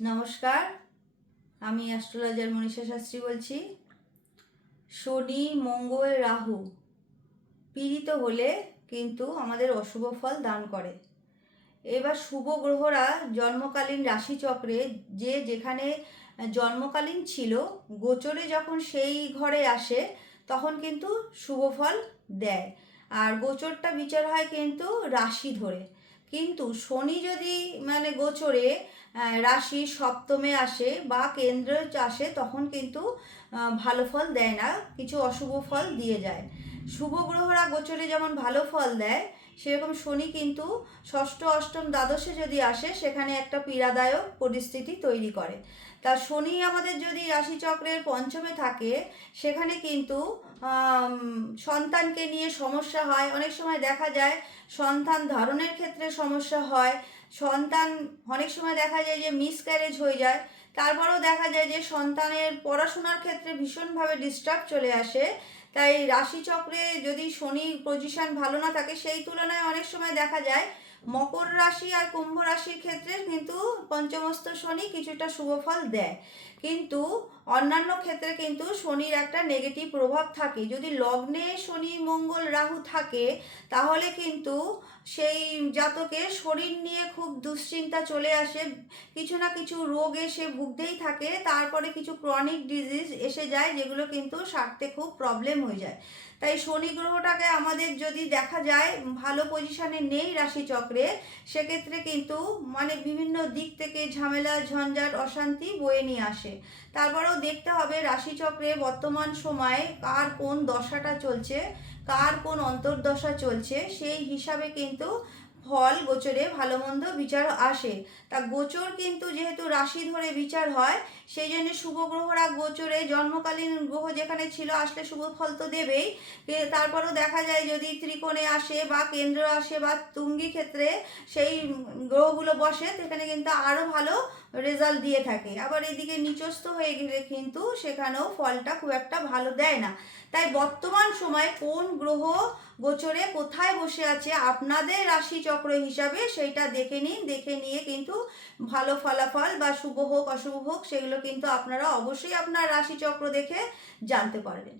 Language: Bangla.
নমস্কার, আমি অ্যাস্ট্রোলজার মনীষা শাস্ত্রী বলছি। শনি, মঙ্গল, রাহু পীড়িত হলে কিন্তু আমাদের অশুভ ফল দান করে। এবার শুভ গ্রহরা জন্মকালীন রাশিচক্রে যে যেখানে জন্মকালীন ছিল, গোচরে যখন সেই ঘরে আসে তখন কিন্তু শুভ ফল দেয়। আর গোচরটা বিচার হয় কিন্তু রাশি ধরে। কিন্তু শনি যদি গোচরে রাশি সপ্তমে আসে বা কেন্দ্রে আসে তখন কিন্তু ভালো ফল দেয় না, কিছু অশুভ ফল দিয়ে যায়। শুভ গ্রহরা গোচরে যেমন ভালো ফল দেয়, সেরকম শনি কিন্তু ষষ্ঠ, অষ্টম, দ্বাদশে যদি আসে সেখানে একটা পীড়াদায়ক পরিস্থিতি তৈরি করে। তা শনি আমাদের যদি রাশিচক্রের পঞ্চমে থাকে, সেখানে কিন্তু সন্তানকে নিয়ে সমস্যা হয়। অনেক সময় দেখা যায় সন্তান ধারণের ক্ষেত্রে সমস্যা হয়, সন্তান অনেক সময় দেখা যায় যে মিসক্যারেজ হয়ে যায়। তারপরেও দেখা যায় যে সন্তানের পড়াশোনার ক্ষেত্রে ভীষণভাবে ডিস্টার্ব চলে আসে। তাই রাশিচক্রে যদি শনি পজিশন ভালো না থাকে, সেই তুলনায় অনেক সময় দেখা যায় মকর রাশি আর কুম্ভ রাশির ক্ষেত্রে কিন্তু পঞ্চমস্ত শনি কিছুটা শুভ ফল দেয়। কিন্তু অন্যান্য ক্ষেত্রে কিন্তু শনির একটা নেগেটিভ প্রভাব থাকে। যদি লগ্নে শনি, মঙ্গল, রাহু থাকে, তাহলে কিন্তু সেই জাতকের শরীর নিয়ে খুব দুশ্চিন্তা চলে আসে, কিছু না কিছু রোগে সে ভুগতেই থাকে। তারপরে কিছু ক্রনিক ডিজিজ এসে যায়, যেগুলো কিন্তু সারতে খুব প্রবলেম হয়ে যায়। তাই শনি গ্রহটাকে আমাদের যদি দেখা যায় ভালো পজিশনে নেই রাশিচক্রে, সেক্ষেত্রে কিন্তু বিভিন্ন দিক থেকে ঝামেলা, ঝঞ্ঝাট, অশান্তি বয়ে নিয়ে আসে। তারপরেও দেখতে হবে রাশিচক্রে বর্তমান সময়ে কার কোন দশাটা চলছে, কার কোন অন্তর্দশা চলছে, সেই হিসাবে কিন্তু ফল গোচরে ভালো মন্দ বিচার আসে। তা গোচর কিন্তু যেহেতু রাশি ধরে বিচার হয়, সেই জন্য শুভ গ্রহরা গোচরে জন্মকালীন গ্রহ যেখানে ছিল আসলে শুভ ফল তো দেবেই। তারপরেও দেখা যায় যদি ত্রিকোণে আসে বা কেন্দ্র আসে বা তুঙ্গি ক্ষেত্রে সেই গ্রহগুলো বসে, সেখানে কিন্তু আরও ভালো রেজাল্ট দিয়ে থাকে। আবার এদিকে নিচস্থ হয়ে গেলে কিন্তু সেখানেও ফলটা খুব একটা ভালো দেয় না। তাই বর্তমান সময় কোন গ্রহ গোচরে কোথায় বসে আছে আপনাদের রাশিচক্র হিসাবে সেইটা দেখে নিন। দেখে নিয়ে কিন্তু ভালো ফলাফল বা শুভ হোক অশুভ হোক সেগুলো কিন্তু আপনারা অবশ্যই আপনার রাশিচক্র দেখে জানতে পারবেন।